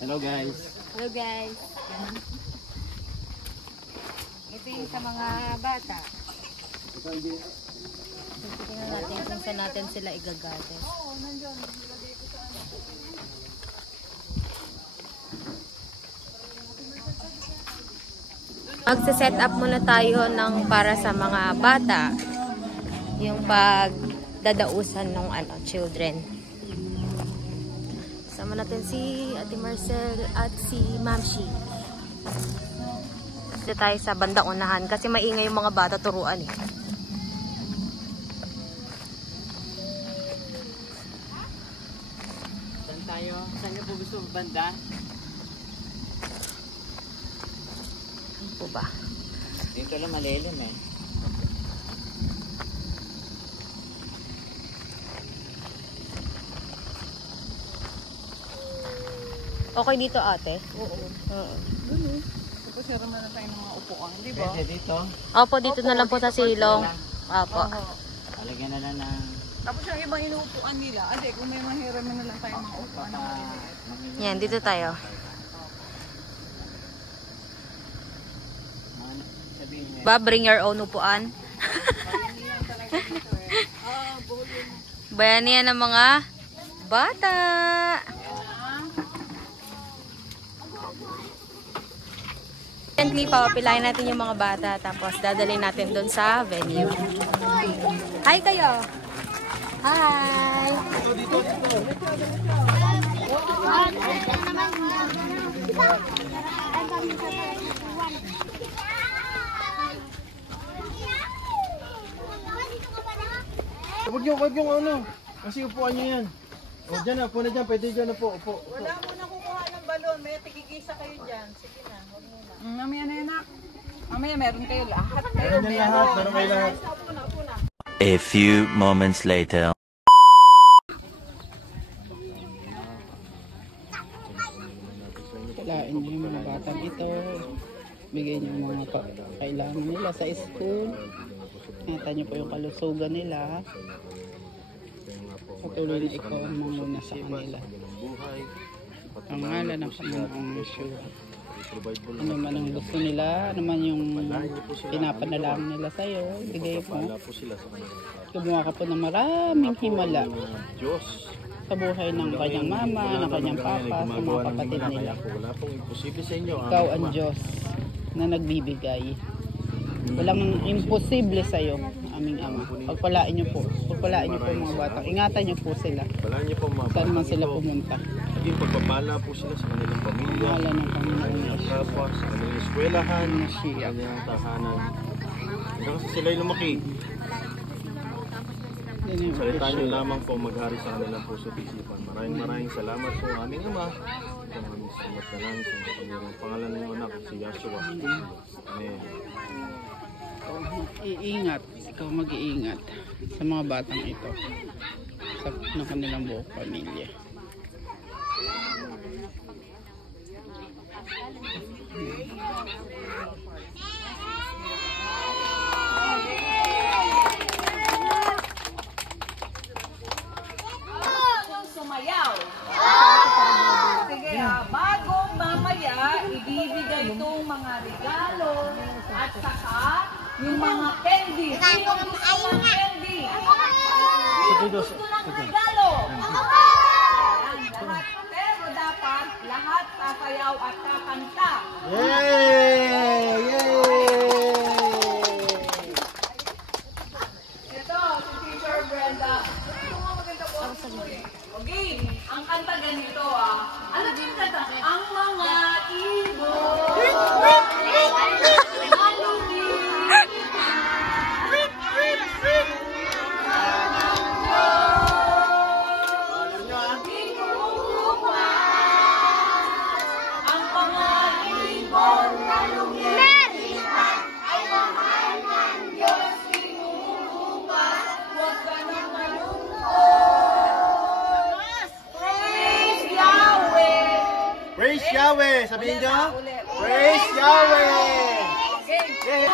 Hello guys. Hello guys. Ito yung sa mga bata. Tingnan natin kung saan natin sila igagates. Magse-set up muna tayo ng para sa mga bata. Yung pagdadausan ng children. Sama natin si Ate Marcel at si Mamshi. Dito tayo sa bandang unahan kasi maingay yung mga bata turuan eh. Saan tayo? Saan niyo po gusto banda? Ano po ba? Dito lang malilim eh. Okay dito ate? Oo. Ganun. Tapos sira na tayo ng mga upuan, di ba? Pwede dito. Opo, dito na lang po sa silong. Opo. Alagyan na lang ng... Tapos yung ibang inuupuan nila, ade, kung may mahiram na lang tayo mga upuan na maliliit. Yan, dito tayo. Sabihin niya. Ba, bring your own upuan. Bayanihan ng mga bata. Gently, papapilahin natin yung mga bata tapos dadalhin natin doon sa venue. Hi kayo! Hi! Huwag yung ano. Kasi upuan nyo yan. O dyan na, upo na dyan. Pwede dyan na po. Upo. Wala mo na kukuha ng balon, may tigigisa kayo dyan. Sige na, huwag muna. Mamaya na yan, mamaya meron kayo lahat. Meron yan lahat. Meron kayo lahat. A few moments later. Kailangan niyo yung mga batang ito. Bigyan niyo yung mga kailangan nila sa school. Ingatan niyo po yung kalusugan nila. Patuloy na ikaw ang manguna sa kanila. Ang ngalan ng Panginoong Yeshua. Ano man ang gusto nila, ano man yung pinapanalangin nila sa iyo, bigay mo. Gumawa ka po ng maraming himala sa buhay ng kanyang mama, ng kanyang papa, sa mga kapatid nila. Ikaw ang Diyos na nagbibigay. Walang imposible sa iyo, aming Ama. Pagpalain niyo po mga bata. Ingatan niyo po sila. Saan man sila pumunta. Naging pagpapala po sila sa kanilang pamilya, Ngalan ng sa Panginoon kanilang Yeshua. kapwa, sa kanilang eskwelahan, sa Mashiach. kanilang tahanan. Hanggang sa sila'y lumaki. Salitaan niyo lamang po maghari sa kanilang puso at isipan. Maraming salamat po aming Ama. Maraming salamat na lang sa panginoong pangalan ng anak si Yeshua. Amen. Iingat, ikaw mag-iingat sa mga batang ito sa ng kanilang buong pamilya. Sumayaw. Sige, bago mamaya, ibibigay itong mga regalo at saka yung mga candy. Sino gusto ng candy? Sino gusto ng regalo? Lahat. Pero dapat lahat sasayaw at kakanta. Yay! Yay! Ito, si Teacher Brenda. Ito nga maganda po. Okay, ang kanta ganito Ano yung kanta? Ang mga ibon. Praise Yahweh! Sabihin nyo? Praise Yahweh! Okay.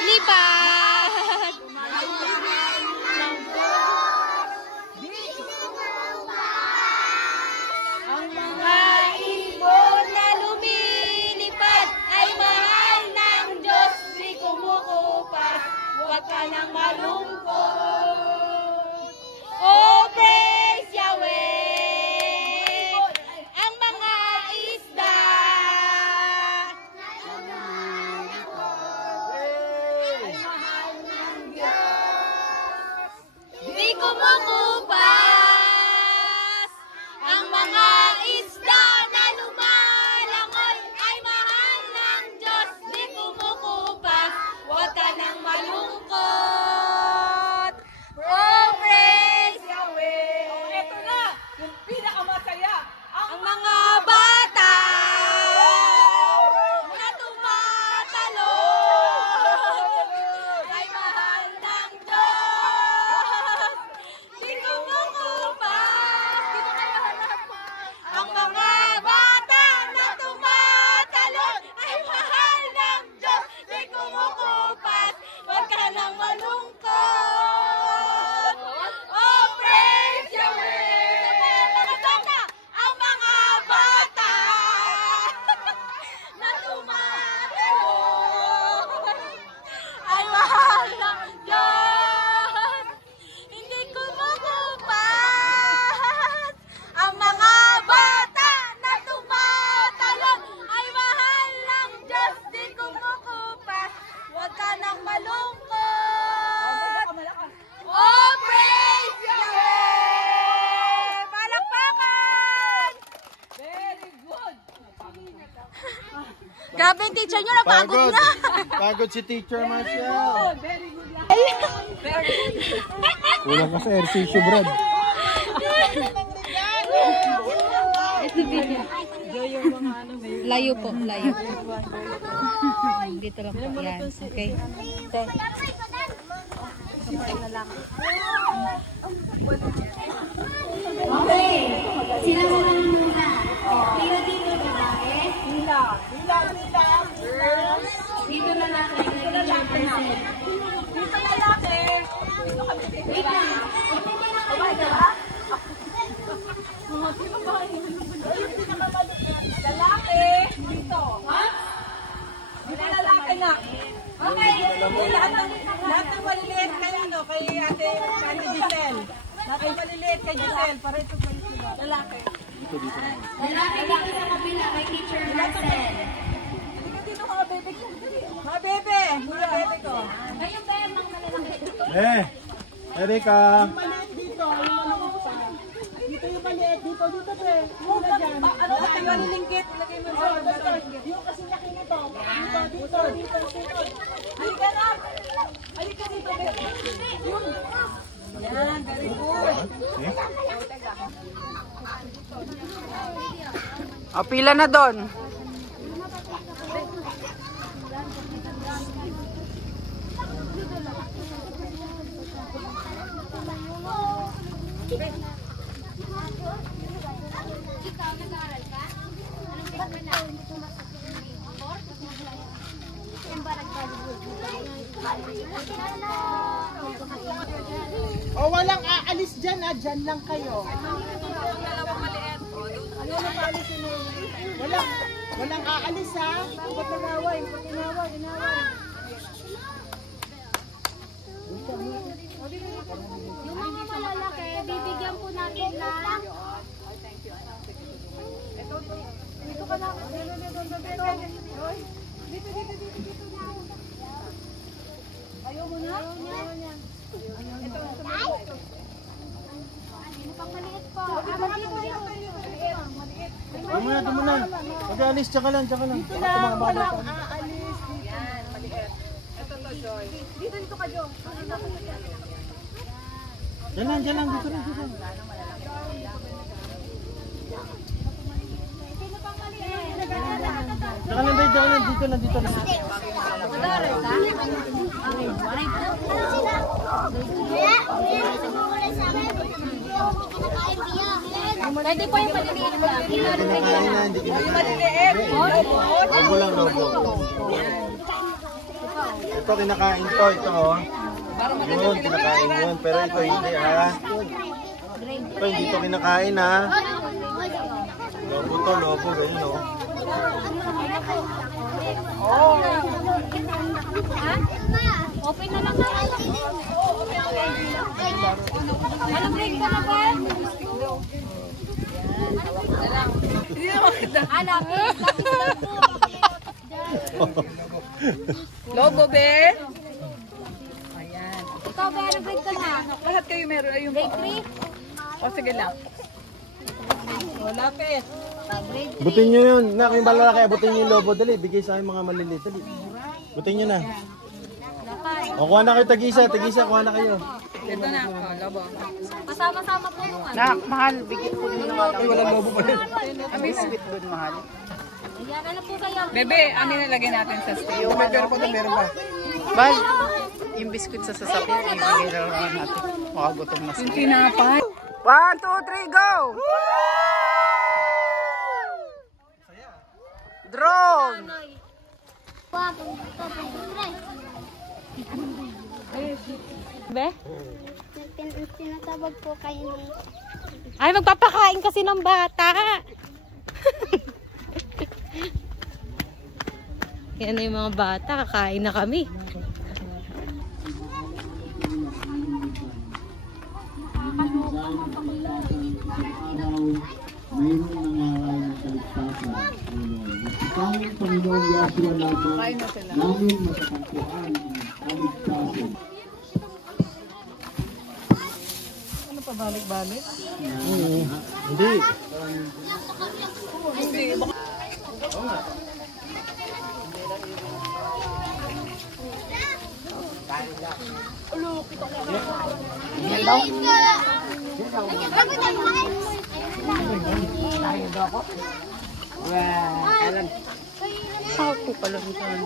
Lipat! Grabe yung teacher nyo, napagod na. Pagod si Teacher Marshall. Kulang ka sa ersisyo, Brad. Ito video. Layo po, layo. Dito lang po. Yan, okay. Okay. Sila mo lang muna. Dito dito babae. Pila. Dito lalaki. Dito lalaki. Dito lalaki. Dito kami. Wait na. Babae ka ba? Lalaki. Dito. Ha? Dito lalaki na. Okay. Lahat ng maliliit kayo, no? Kay Ate Giselle. Lahat ng maliliit kay Giselle. Para ito pa ito. Lalaki. Lalaki dito sa kabila kay Teacher Marcel. Dito ka, bebe ko. Mga bebe. Mga bebe ko. Ngayon ba yung mga lalaki? Erika. Dito yung maliit. Dito, be. Muna dyan. Lahat ng malilingkit. Ilagay mo sa yung kasi laki nito. Dito. Halika na. Halika dito, bebe. Yun. Yan, very good. Pila na doon. Ikaw, nag-aaral ka? Anong grade na? O walang aalis dyan ha, dyan lang kayo. Walang aalis ha. Yung mga malalaki, bibigyan po natin ng... Dito ka na. Dito. Ayaw mo na? Ayaw niya. Ito. Ano pang maliit po? Ito muna. Mag-aalis, tsaka lang. Dito lang, walang aalis. Yan, maliit. Ito to, Joy. Dito ka, Jo. Diyan lang. Dito lang. Tsaka lang. Dito lang. Pwede po yung maliliit na. Kinakain na, hindi kinakain. Maliliit. Lobo lang, lobo. Ito, kinakain to. Ito, oh. Yun, kinakain yun. Pero ito, hindi, ha? Ito, hindi to kinakain, ha? Lobo, ganyan, oh. Open na lang. Anong grade ka na ba? Lobo, be. Ikaw ba, anong grade ka na? Lahat kayo meron. Ayun po. Grade 3? O, sige lang. O, lapit. Butin nyo yun. Na, kayong balalaki, butin nyo yung lobo. Dali, bigay sa akin mga maliliit. Dali. Butin nyo na. O, kuha na kayo, tagisa, kuha na kayo. Ito na. O, lobo. Masama-sama po yung ano. Nak, mahal. Bigyan ko din naman. Ay, walang lobo pa rin. Ang biscuit doon, mahal. Ayan, ano po kayo? Bebe, amin nalagay natin sa steel. Meron pa. Mahal, yung biscuit sa sasakyan, ibigay na lang natin. Makagutom na Yung sila. tinapay. 1, 2, 3, go! Drone! Be? Tinatawag po kayo ni... Ay, magpapakain kasi ng bata. Yan na yung mga bata. Kakain na kami. mayroong nangaral ng kaligtasan. Tanging Panginoon Yahshua lamang namin matatagpuan ang kaligtasan. Ano pa balik-balik? Hindi. daw. Ako pala dyan.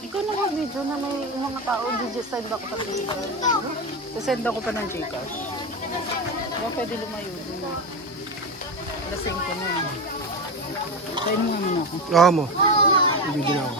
Ikaw na mag-video na may mga tao. Send ako pa ng Gcash. Send ako pa ng Gcash. Baka pwede lumayo dun. Lasing ko na yun. Kain mo naman ako. Oo mo. Ibigin ako.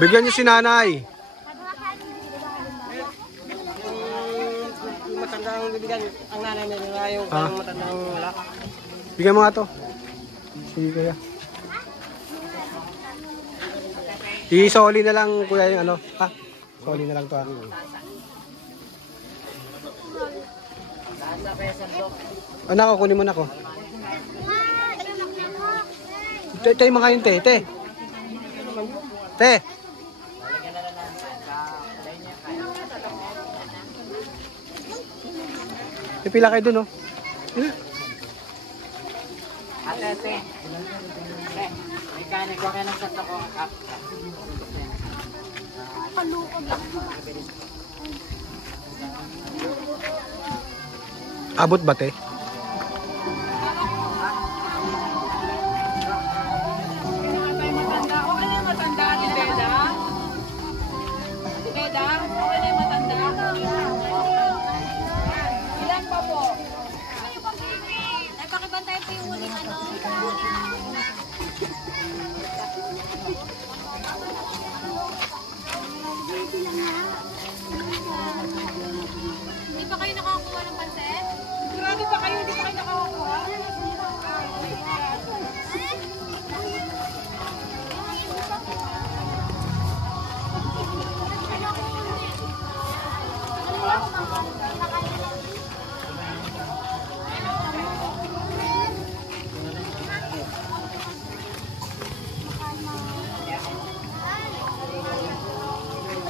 Bigyan niyo si nanay. Yung matanda ang bibigyan, ang nanay nila yung matanda ang laka. Bigyan mo nga to. Sige kuya. I-soli na lang kuya yung ano. Ha? Soli na lang to ha. Anak ko, kunin mo na ko. Te, mga yun te. Te. Pipila kayo dun, oh. Ate. Mekanik ko kayo ng sato ko. Abot ba, te? Hindi pa kayo nakakuha ng pansit? Grabe pa kayo, hindi pa kayo nakakuha?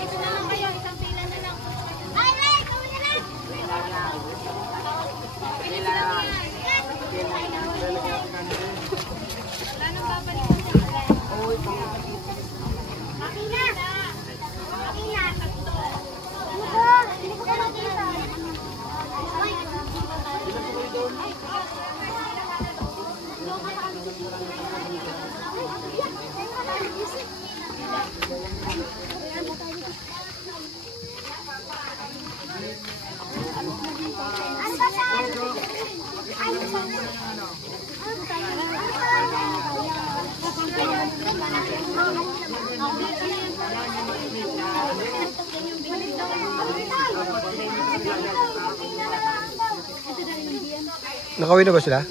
Ito na lang kayo, isang pila na lang. Ay, ikaw na lang! Wala nang babalik ko sa akin. Makina! Makina! Hindi ko ka nakita. Nakauwi na ba sila?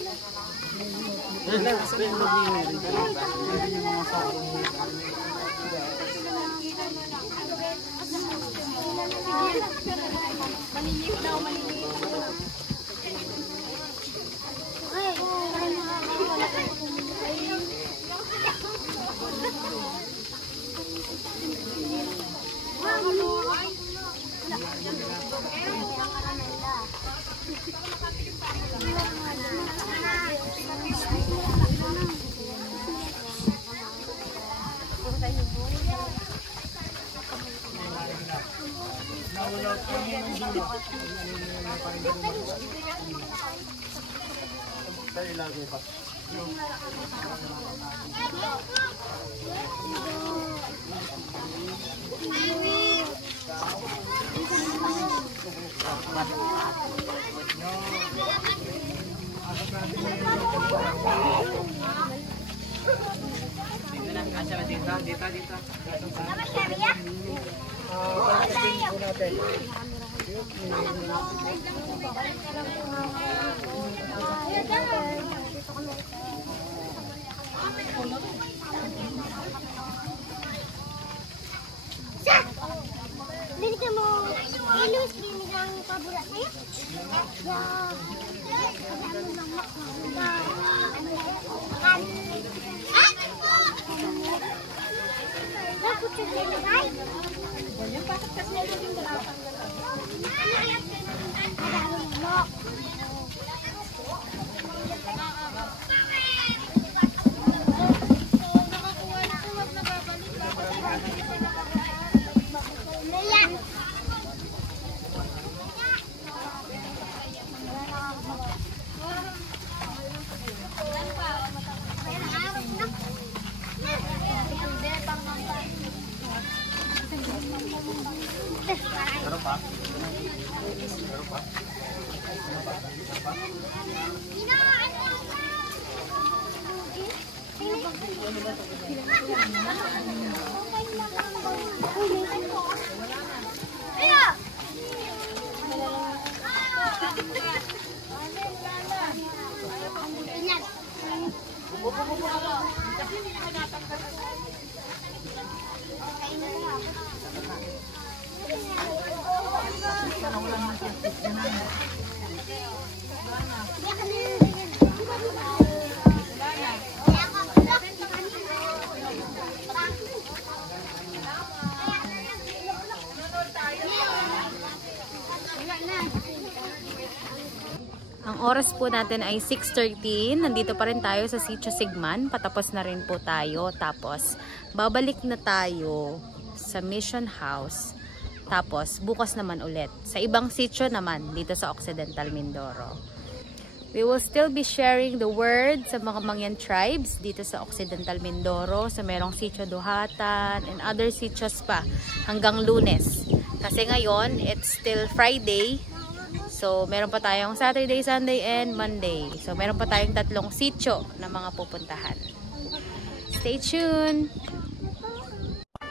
Dito mo, ilus binilang pabura saya. Ang oras po natin ay 6:13. Nandito pa rin tayo sa Sitio Sigman. Patapos na rin po tayo. Tapos, babalik na tayo sa Mission House. Tapos, bukas naman ulit. Sa ibang sitio naman, dito sa Occidental Mindoro. We will still be sharing the word sa mga Mangyan tribes dito sa Occidental Mindoro. Sa merong Sitio Duhatan and other sitios pa hanggang Lunes. Kasi ngayon, it's still Friday. So, meron pa tayong Saturday, Sunday, and Monday. So, meron pa tayong 3 sitio na mga pupuntahan. Stay tuned!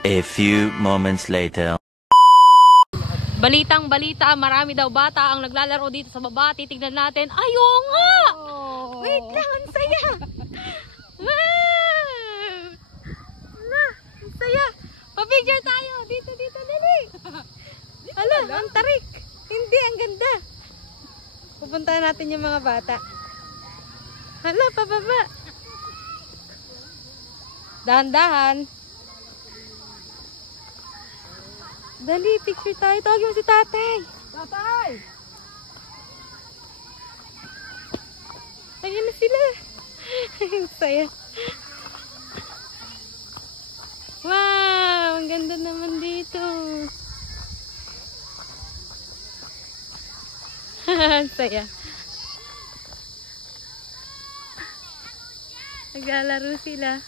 A few moments later. Balitang balita, marami daw bata ang naglalaro dito sa baba. Titignan natin. Ayaw nga! Wait lang, ang saya! Wow! Ang saya! Pa-picture tayo! Dito, dali! Hala, ang tarik! Hindi, ang ganda! Pupuntahan natin yung mga bata. Hala, pababa! Dahan-dahan! Dali, picture tayo. Tawagin mo si tatay. Tatay! Ayun na sila. Saya. Wow! Ang ganda naman dito. Saya. Naglalaro sila.